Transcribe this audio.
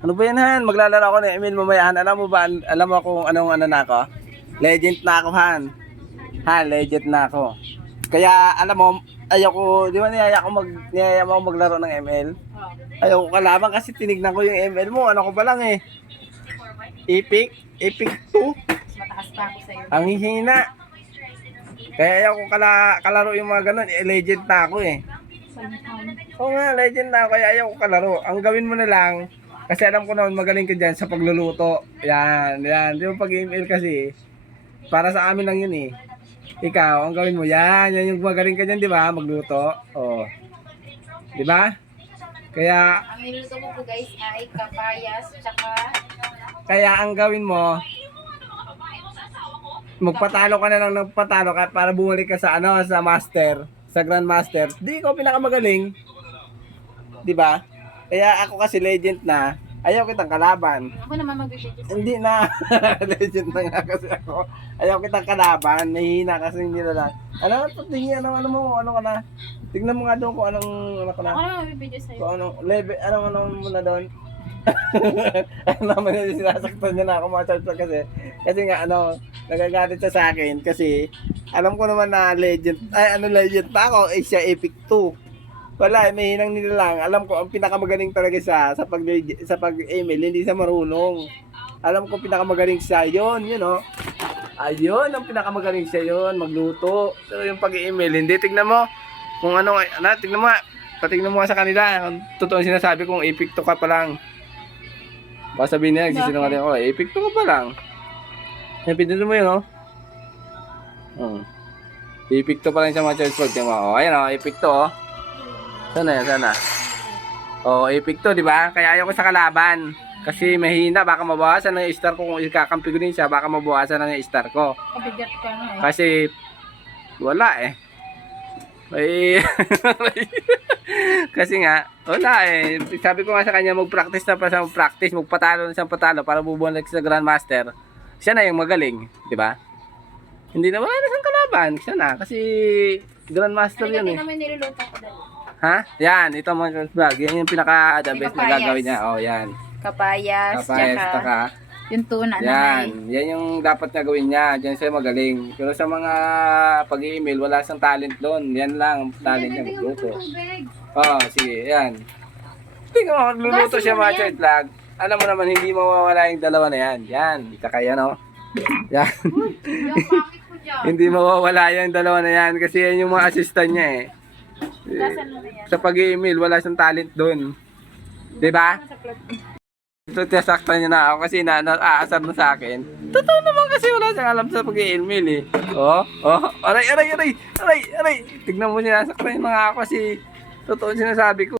Ano ba yan, Han? Maglalaro ako ng email mamaya, Han. Alam mo ba, alam mo kung anong ano na ako? Legend na ako, Han. Han, legend na ako. Kaya, alam mo, ayoko, di ba niyaya mo ako maglaro ng ML? Ayoko kalaban kasi tinignan ko yung ML mo. Ano ko pa lang eh. Epic 2. Mataas pa ako sa'yo. Ang hihina. Kaya ayoko kalaro yung mga ganun. Legend na ako eh. Oo nga, legend na ako. Kaya ayoko kalaro. Ang gawin mo na lang, kasi alam ko naman magaling ka dyan sa pagluluto. Yan. Di ba pag-email kasi, para sa amin lang yun eh. Ikaw, ang gawin mo, yan yung magaling ka dyan, di ba? Magluto. Oh. Di ba? Kaya, Ang niluto mo po guys ay kapayas, tsaka kaya ang gawin mo, magpatalo ka na lang ng patalo ka para bumalik ka sa ano, sa master, sa grandmaster. Di ko pinakamagaling. Di ba? Kaya ako kasi legend na, ayaw kitang kalaban. ako naman magbibigay sa'yo. Hindi na. Legend na nga kasi ako. Ayaw kitang kalaban. Nahihina kasi hindi na lang. Ano ka na? Tignan mo nga doon kung anong, ano ka na. Ako naman magbibigay sa'yo. Kung anong level, anong mo na doon. Ano naman yung sinasaktan niya na ako mga church kasi. Kasi nga nagagalit siya sa akin kasi alam ko naman na legend na ako, Asia Epic 2. Wala, may hinang nila lang. Alam ko ang pinakamagaling talaga siya sa pag-email, hindi siya marunong. Alam ko pinakamagaling siya, yun, Ayun, ang pinakamagaling siya yun, magluto. Pero yung pag-email, hindi, tignan mo. Kung tignan mo nga. Patignan mo nga sa kanila. Kung totoo sinasabi kong epic to ka pa lang. Baka sabihin niya, nagsisinungaling ako, epic to ka pa lang. Pindutin mo yun, Epic to pa lang siya mga choice word. Ayan, epic to, Sana. Epic to, di ba? Kaya ayaw ko sa kalaban. Kasi mahina, baka mabawasan ng star ko. Kung ikakampi ko din siya, baka mabawasan ng star ko. Kabigat ka nga eh. Kasi, wala eh. Kasi nga, wala eh. Sabi ko nga sa kanya, mag-practice na pa siya, magpatalo na siyang patalo para bubalik sa Grandmaster. Siya na yung magaling, di ba? Hindi na, wala na siyang kalaban. Siya na, kasi Grandmaster yun eh. Ano naman niluluto ko dali? Ha? Yan, ito mga vlog. Yan yung pinaka-the best na gagawin niya. Yan. Kapayas, Tsaka, tsaka yung tuna na yan. Yan yung dapat na gawin niya. Diyan siya magaling. Pero sa mga pag-email, wala siyang talent doon. Yan lang, talent niya magluto. Sige, yan. Tingnan mo, magluluto siya mga choice vlog. Alam mo naman, hindi mawawala yung dalawa na yan. Yan, tsaka yan Yan. Hindi mawawala yung dalawa na yan kasi yan yung mga assistant niya eh. Sa pag-email, wala siyang talent doon. 'Di ba? Ito tinasaktan niya na ako kasi naaasar na sa akin. Totoo naman kasi wala siyang alam sa pag-email eh. Aray. Tignan mo sinasaktan yung mga ako kasi totoo sinasabi ko.